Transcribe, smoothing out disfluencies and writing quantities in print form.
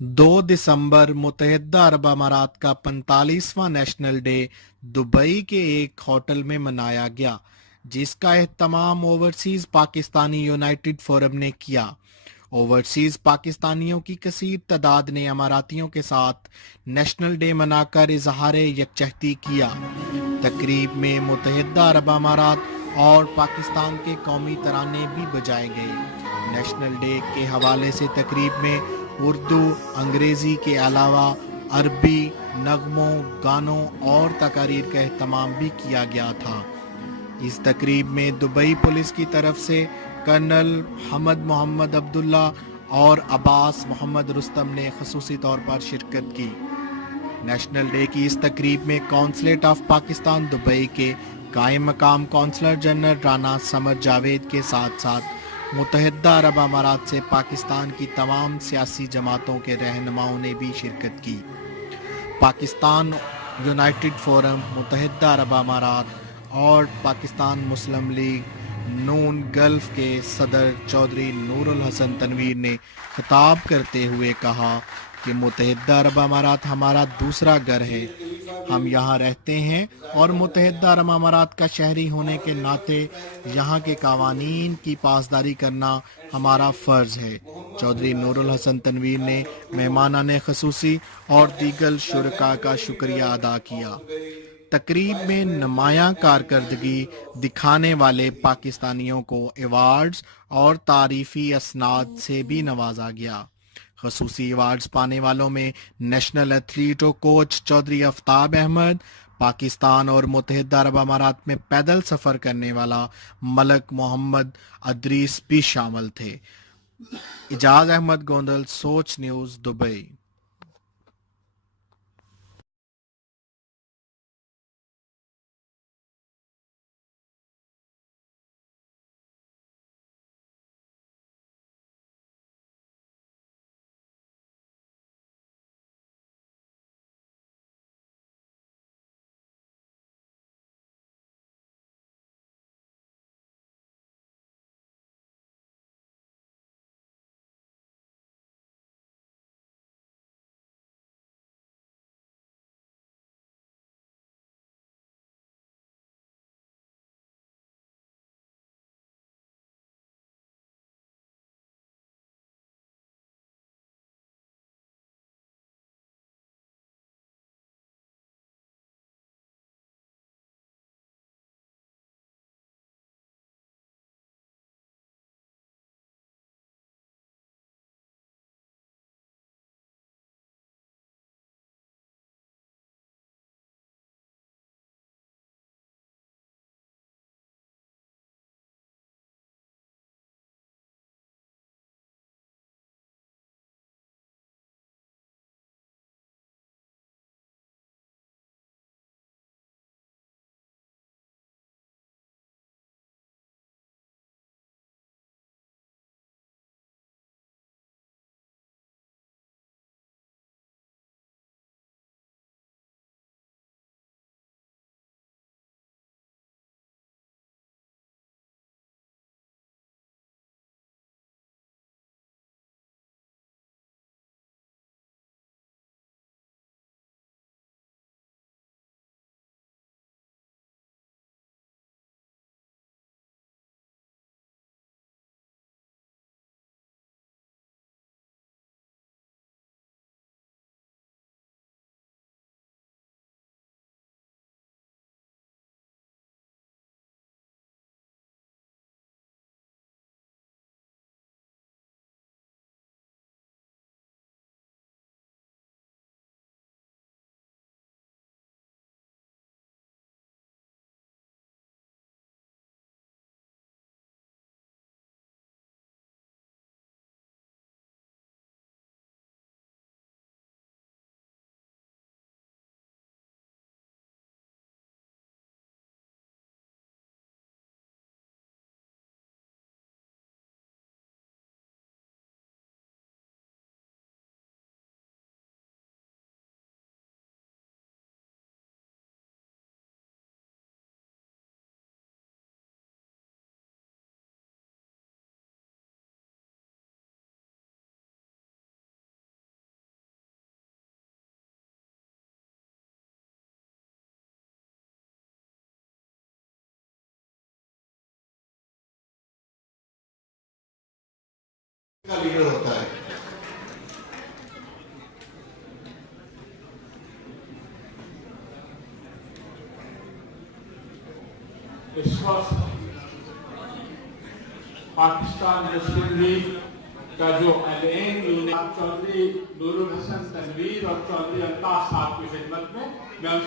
2 दिसंबर मुत्तहिदा अरब अमारात का 45वां national day Dubai के एक होटल में मनाया गया, जिसका एहतमाम ओवरसीज पाकिस्तानी यूनाइटेड फोरम ने किया। ओवरसीज पाकिस्तानियों की कसीर तादाद ने अमारातियों के साथ नेशनल डे मनाकर इजहार यकजहती किया। तकरीब में मुत्तहिदा अरब अमारात और पाकिस्तान के कौमी तराने भी बजाए गए। नेशनल डे के हवाले से तकरीब में उर्दू, अंग्रेजी के अलावा अरबी नगमों, गानों और तकारीर का एहतमाम भी किया गया था। इस तकरीब में दुबई पुलिस की तरफ से कर्नल हमद मोहम्मद अब्दुल्ला और अब्बास मोहम्मद रुस्तम ने खसूसी तौर पर शिरकत की। नेशनल डे की इस तकरीब में कौंसलेट ऑफ पाकिस्तान दुबई के कायम मकाम कौंसलर जनरल राना समर जावेद के साथ साथ मुत्तहिदा अरब अमारात से पाकिस्तान की तमाम सियासी जमातों के रहनुमाओं ने भी शिरकत की। पाकिस्तान यूनाइटेड फोरम, मुत्तहिदा अरब अमारात और पाकिस्तान मुस्लिम लीग नून गल्फ के सदर चौधरी नूरुल हसन तनवीर ने खिताब करते हुए कहा कि मुत्तहिदा अरब अमारात हमारा दूसरा घर है। हम यहाँ रहते हैं और मुत्तहिदा अरब अमारात का शहरी होने के नाते यहाँ के कावानीन की पासदारी करना हमारा फ़र्ज़ है। चौधरी नूरुल हसन तनवीर ने मेहमानाने खसूसी और दीगर शुरका का शुक्रिया अदा किया। तकरीब में नुमायां कारकर्दगी दिखाने वाले पाकिस्तानियों को अवार्ड्स और तारीफी असनाद से भी नवाजा गया। खसूसी अवार्ड्स पाने वालों में नेशनल एथलीट और कोच चौधरी आफ्ताब अहमद, पाकिस्तान और मुत्तहिदा अरब अमारात में पैदल सफ़र करने वाला मलक मोहम्मद अदरीस भी शामिल थे। इजाज अहमद गोंदल, सोच न्यूज़, दुबई। का लीडर होता है। इस वक्त पाकिस्तान मुस्लिम लीग का जो एलएन यूनिट चौधरी नूरुल हसन तनवीर और चौधरी अल्ताफ साहब की खिदमत में मैं